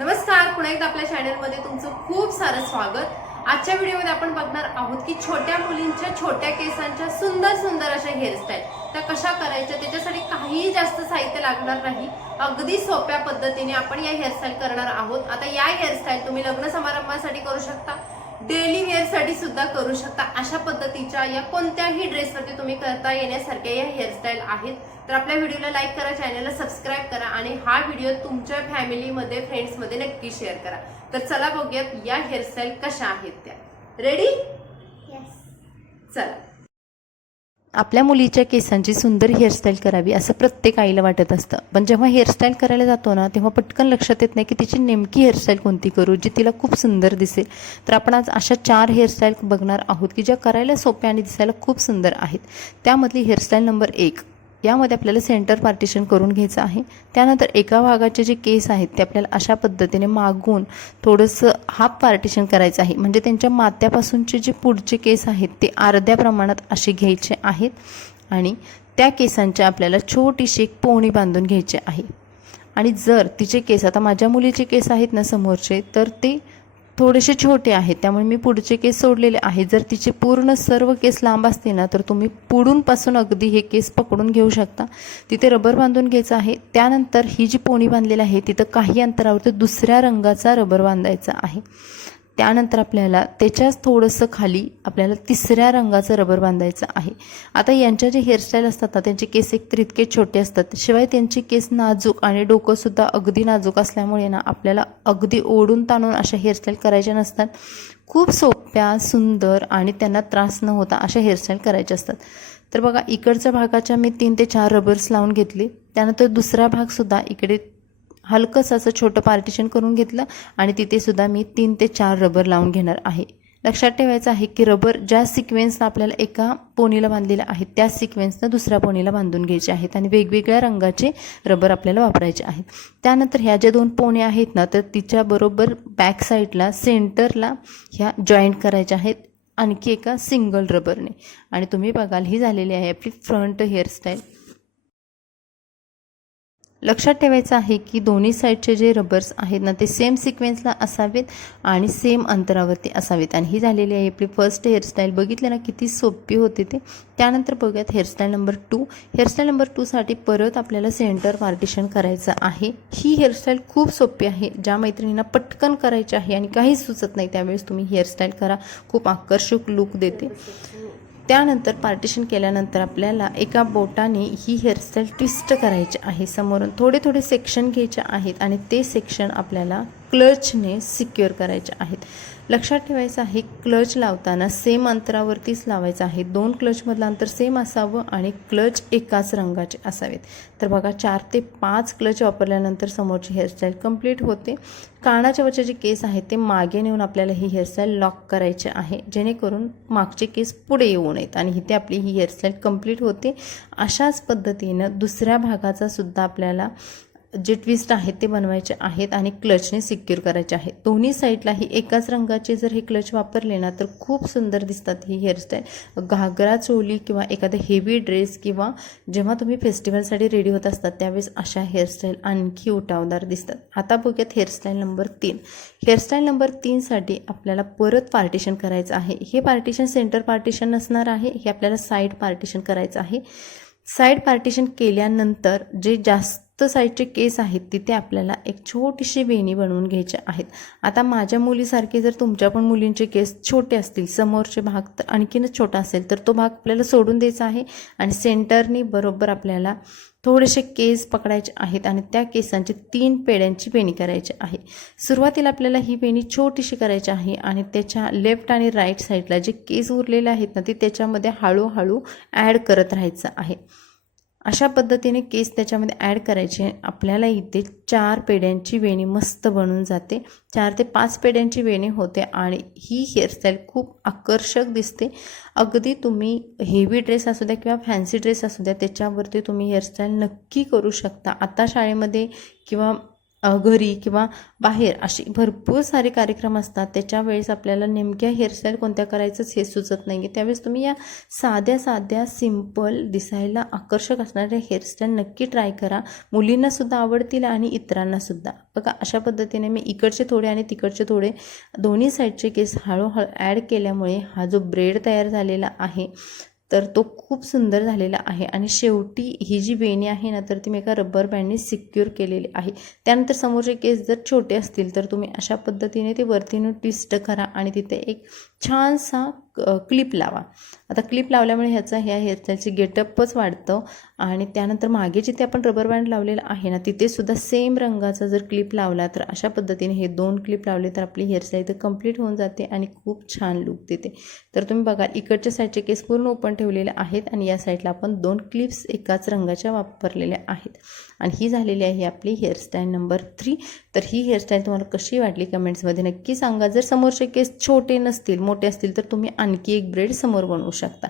नमस्कार, पुन्हा एकदा आपल्या चॅनलमध्ये तुमचं खूप सारं स्वागत। आजच्या व्हिडिओमध्ये आपण बघणार आहोत की छोट्या मुलींच्या छोट्या केसांच्या सुंदर सुंदर अशा हेअरस्टाईल त्या कशा करायच्या। त्याच्यासाठी काही जास्त साहित्य लागणार नाही, अगदी सोप्या पद्धतीने आपण या हेअरस्टाईल करणार आहोत। आता या हेअरस्टाईल तुम्ही लग्न समारंभासाठी करू शकता, डेली वेअर साठी सुद्धा करू शकता। अशा पद्धतीच्या या कोणत्याही ड्रेसवरती तुम्ही करता येण्यासारख्या या हेअरस्टाईल आहेत। तर आपल्या व्हिडिओला लाईक करा, चॅनलला सबस्क्राइब करा आणि हा व्हिडिओ तुमच्या फॅमिलीमध्ये फ्रेंड्समध्ये नक्की शेअर करा। तर चला बघूयात या हेअरस्टाईल कशा आहेत त्या। रेडी? यस, चला। आपल्या मुलीच्या केसांची सुंदर हेअरस्टाईल करावी असं प्रत्येक आईला वाटत असतं, पण जेव्हा हेअरस्टाईल करायला जातो ना तेव्हा पटकन लक्षात येत नाही की तिची नेमकी हेअरस्टाईल कोणती करू जी तिला खूप सुंदर दिसेल। तर आपण आज अशा 4 हेअरस्टाईल बघणार आहोत की ज्या करायला सोप्या आणि दिसायला खूप सुंदर आहेत। त्यामधली हेअरस्टाईल नंबर 1, यामध्ये आपल्याला सेंटर पार्टिशन करून घ्यायचं आहे। त्यानंतर एका भागाचे जे केस आहेत ते आपल्याला अशा पद्धतीने मागून थोडंसं हाफ पार्टिशन करायचं आहे, म्हणजे त्यांच्या माथ्यापासूनचे जे पुढचे केस आहेत ते अर्ध्या प्रमाणात असे घ्यायचे आहेत आणि त्या केसांच्या आपल्याला छोटीशी एक पोणी बांधून घ्यायची आहे। आणि जर तिचे केस, आता माझ्या मुलीचे केस आहेत ना समोरचे, तर ते थोडेसे छोटे आहेत त्यामुळे मी पुढचे केस सोडलेले आहेत। जर तिचे पूर्ण सर्व केस लांब असतील ना तर तुम्ही पुढूनपासून अगदी हे केस पकडून घेऊ शकता। तिथे रबर बांधून घ्यायचं आहे। त्यानंतर ही जी पोणी बांधलेली आहे तिथं काही अंतरावरती दुसऱ्या रंगाचा रबर बांधायचा आहे। त्यानंतर आपल्याला त्याच्याच थोडंसं खाली आपल्याला तिसऱ्या रंगाचं रबर बांधायचं आहे। आता यांच्या जे हेअरस्टाईल असतात ना त्यांचे केस एकतर इतके छोटे असतात, शिवाय त्यांचे केस नाजूक आणि डोकंसुद्धा अगदी नाजूक असल्यामुळे ना आपल्याला अगदी ओढून ताणून अशा हेअरस्टाईल करायच्या नसतात। खूप सोप्या, सुंदर आणि त्यांना त्रास न होता अशा हेअरस्टाईल करायच्या असतात। तर बघा, इकडच्या भागाच्या मी 3 ते 4 रबर्स लावून घेतले। त्यानंतर दुसरा भागसुद्धा इकडे हलकंसं असं छोटं पार्टिशन करून घेतलं आणि तिथे सुद्धा मी 3 ते 4 रबर लावून घेणार आहे। लक्षात ठेवायचं आहे की रबर ज्या सिक्वेन्सनं आपल्याला एका पोनीला बांधलेलं आहे त्या सिक्वेन्सनं दुसऱ्या पोनीला बांधून घ्यायचे आहेत आणि वेगवेगळ्या रंगाचे रबर आपल्याला वापरायचे आहेत। त्यानंतर ह्या ज्या 2 पोण्या आहेत ना तर तिच्या बरोबर बॅक साईडला सेंटरला ह्या जॉईंट करायच्या आहेत आणखी एका सिंगल रबरने। आणि तुम्ही बघाल ही झालेली आहे आपली फ्रंट हेअरस्टाईल। लक्षात ठेवायचं आहे की दोन्ही साईडचे जे रबर्स आहेत ना ते सेम सिक्वेन्सला असावेत आणि सेम अंतरावरती असावेत। आणि ही झालेली आहे आपली फर्स्ट हेअरस्टाईल। बघितले ना किती सोपी होते ते। त्यानंतर बघूयात हेअरस्टाईल नंबर 2। हेअरस्टाईल नंबर 2 साठी परत आपल्याला सेंटर पार्टिशन करायचं आहे। ही हेअरस्टाईल खूप सोपी आहे, ज्या मैत्रिणींना पटकन करायची आहे आणि काहीच सुचत नाही त्यावेळेस तुम्ही हेअरस्टाईल करा, खूप आकर्षक लुक देते। त्यानंतर पार्टिशन केल्यानंतर आपल्याला एका बोटाने ही हेअरस्टाईल ट्विस्ट करायची आहे। समोरून थोडे थोडे सेक्शन घ्यायचे आहेत आणि ते सेक्शन आपल्याला क्लचने सिक्युअर करायचे आहेत। लक्षात ठेवायचं आहे क्लच लावताना सेम अंतरावरतीच लावायचं आहे। 2 क्लचमधलं अंतर सेम असावं आणि क्लच एकाच रंगाचे असावेत। तर बघा, 4 ते 5 क्लच वापरल्यानंतर समोरची हेअरस्टाईल कंप्लीट होते। कानाच्या वरचे जे केस आहेत ते मागे नेऊन आपल्याला ही हेअरस्टाईल लॉक करायचे आहे, जेणेकरून मागचे केस पुढे येऊ नयेत आणि इथे आपली ही हेअरस्टाईल कंप्लीट होते। अशाच पद्धतीनं दुसऱ्या भागाचा सुद्धा आपल्याला जे ट्विस्ट आहेत ते बनवायचे आहेत आणि क्लचने सिक्युअर करायचे आहेत। दोन्ही साईडलाही एकाच रंगाचे जर हे क्लच वापरले ना तर खूप सुंदर दिसतात ही हेअरस्टाईल। घागरा चोली किंवा एखादा हेवी ड्रेस किंवा जेव्हा तुम्ही फेस्टिवलसाठी रेडी होत असतात त्यावेळेस अशा हेअरस्टाईल आणखी उठावदार दिसतात। आता बघूयात हेअरस्टाईल नंबर 3। हेअरस्टाईल नंबर 3 साठी आपल्याला परत पार्टिशन करायचं आहे। हे पार्टिशन सेंटर पार्टिशन नसणार आहे, हे आपल्याला साईड पार्टिशन करायचं आहे। साईड पार्टिशन केल्यानंतर जे जास्त साईडचे केस आहेत तिथे आपल्याला एक छोटीशी वेणी बनवून घ्यायचे आहेत। आता माझ्या मुलीसारखे जर तुमच्या पण मुलींचे केस छोटे असतील, समोरचे भाग तर आणखीनच छोटा असेल, तर तो भाग आपल्याला सोडून द्यायचा आहे आणि सेंटरनी बरोबर आपल्याला थोडेसे केस पकडायचे आहेत आणि त्या केसांची 3 पेड्यांची वेणी करायची आहे। सुरुवातीला आपल्याला ही वेणी छोटीशी करायची आहे आणि त्याच्या लेफ्ट आणि राईट साईडला जे केस उरलेले आहेत ना ते त्याच्यामध्ये हळूहळू ॲड करत राहायचं आहे। अशा पद्धतीने केस त्याच्यामध्ये ॲड करायचे। आपल्याला इथे 4 पेड्यांची वेणी मस्त बनून जाते। 4 ते 5 पेड्यांची वेणी होते आणि ही हेअरस्टाईल खूप आकर्षक दिसते। अगदी तुम्ही हेवी ड्रेस असू द्या किंवा फॅन्सी ड्रेस असू द्या त्याच्यावरती तुम्ही हेअरस्टाईल नक्की करू शकता। आता शाळेमध्ये किंवा घरी किंवा बाहेर असे भरपूर सारे कार्यक्रम असतात, त्याच्या वेळेस आपल्याला नेमक्या हेअरस्टाईल कोणत्या करायचंच हे सुचत नाही आहे. त्यावेळेस तुम्ही या साध्या साध्या सिंपल दिसायला आकर्षक असणाऱ्या हेअरस्टाईल नक्की ट्राय करा. मुलींनासुद्धा आवडतील आणि इतरांनासुद्धा. बघा अशा पद्धतीने मी इकडचे थोडे आणि तिकडचे थोडे दोन्ही साईडचे केस हळूहळू ॲड केल्यामुळे हा जो ब्रेड तयार झालेला आहे तर तो खूप सुंदर झालेला आहे. आणि शेवटी ही जी वेणी आहे ना तर ती मी एका रबर बँडने सिक्युअर केलेली आहे. त्यानंतर समोरचे केस जर छोटे असतील तर तुम्ही अशा पद्धतीने ते वरतीनं ट्विस्ट करा आणि तिथे एक छानसा क्लिप लावा. आता क्लिप लावल्यामुळे ह्या हेअरस्टाईलची गेटअपच वाढतं. आणि त्यानंतर मागे जिथे आपण रबर बँड लावलेला आहे ना तिथे सुद्धा सेम रंगाचा जर क्लिप लावला तर अशा पद्धतीने हे 2 क्लिप लावले तर आपली हेअरस्टाईल इथं कंप्लीट होऊन जाते आणि खूप छान लुक देते. तर तुम्ही बघा इकडच्या साईडचे केस पूर्ण ओपन ठेवलेले आहेत आणि या साईडला आपण 2 क्लिप्स एकाच रंगाच्या वापरलेल्या आहेत. आणि ही झालेली आहे आपली हेअरस्टाईल नंबर 3. तर ही हेअरस्टाईल तुम्हाला कशी वाटली कमेंट्समध्ये नक्की सांगा. जर समोरचे केस छोटे नसतील मोठे असतील तर तुम्ही आणखी एक ब्रेड समोर बनवू शकता.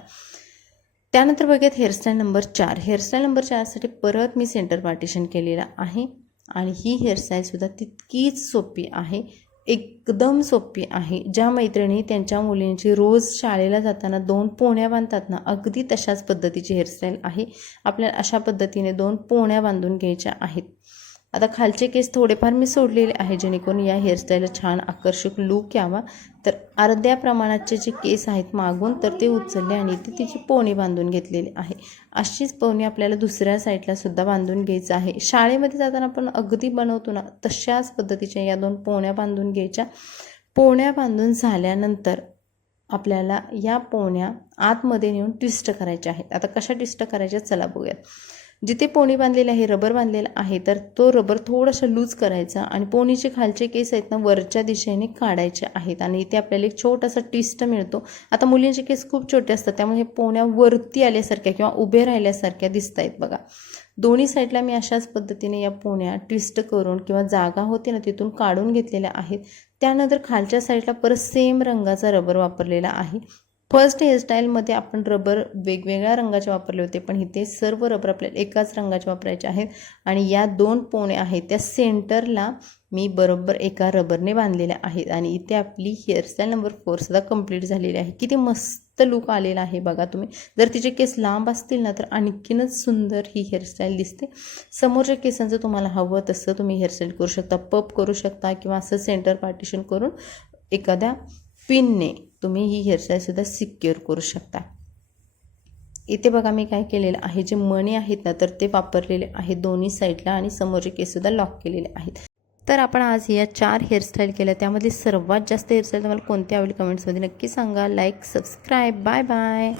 त्यानंतर बघूयात हेअरस्टाईल नंबर 4. हेअरस्टाईल नंबर 4साठी परत मी सेंटर पार्टिशन केलेलं आहे आणि ही हेअरस्टाईलसुद्धा तितकीच सोपी आहे, एकदम सोपी आहे. ज्या मैत्रिणी त्यांच्या मुलींची रोज शाळेला जाताना 2 पोण्या बांधतात ना अगदी तशाच पद्धतीची हेअरस्टाईल आहे. आपल्याला अशा पद्धतीने 2 पोण्या बांधून घ्यायच्या आहेत. आता खालचे केस थोडेफार मी सोडलेले आहे जेणेकरून या हेअरस्टाईलला छान आकर्षक लूक यावा. तर अर्ध्या प्रमाणाचे जे केस आहेत मागून तर ते उचलले आणि इथे तिची पोणी बांधून घेतलेली आहे. अशीच पोणी आपल्याला दुसऱ्या साईडला सुद्धा बांधून घ्यायचं आहे. शाळेमध्ये जाताना आपण अगदी बनवतो ना तशाच पद्धतीच्या या 2 पोण्या बांधून घ्यायच्या. पोण्या बांधून झाल्यानंतर आपल्याला या पोण्या आतमध्ये नेऊन ट्विस्ट करायच्या आहेत. आता कशा ट्विस्ट करायच्या चला बघूयात. जिथे पोणी बांधलेली आहे रबर बांधलेला आहे तर तो रबर थोडासा लूज करायचा आणि पोणीचे खालचे केस आहेत ना वरच्या दिशेने काढायचे आहेत आणि इथे आपल्याला एक छोटासा ट्विस्ट मिळतो. आता मुलींचे केस खूप छोटे असतात त्यामुळे हे पोण्या वरती आल्यासारख्या किंवा उभे राहिल्यासारख्या दिसत आहेत बघा. दोन्ही साईडला मी अशाच पद्धतीने या पोण्या ट्विस्ट करून किंवा जागा होते ना तिथून काढून घेतलेल्या आहेत. त्यानंतर खालच्या साईडला परत सेम रंगाचा रबर वापरलेला आहे. फर्स्ट हेअरस्टाईलमध्ये आपण रबर वेगवेगळ्या रंगाचे वापरले होते पण इथे सर्व रबर आपल्याला एकाच रंगाचे वापरायचे आहेत. आणि या 2 पोण्या आहेत त्या सेंटरला मी बरोबर एका रबरने बांधलेल्या आहेत. आणि इथे आपली हेअरस्टाईल नंबर 4 सुद्धा कंप्लीट झालेली आहे. किती मस्त लूक आलेला आहे बघा तुम्ही. जर तिचे केस लांब असतील ना तर आणखीनच सुंदर ही हेअरस्टाईल दिसते. समोरच्या केसांचं तुम्हाला हवं तसं तुम्ही हेअरस्टाईल करू शकता. पप करू शकता किंवा असं सेंटर पार्टिशन करून एखाद्या पिनने तुम्ही ही हेअरस्टाईलसुद्धा सिक्युअर करू शकता. इथे बघा मी काय केलेलं आहे जे मणी आहेत ना तर ते वापरलेले आहेत दोन्ही साईडला आणि समोरचे केससुद्धा लॉक केलेले आहेत. तर आपण आज या 4 हेअरस्टाईल केल्या त्यामध्ये सर्वात जास्त हेअरस्टाईल तुम्हाला कोणती आवडली कमेंट्समध्ये नक्की सांगा. Like subscribe. Bye bye.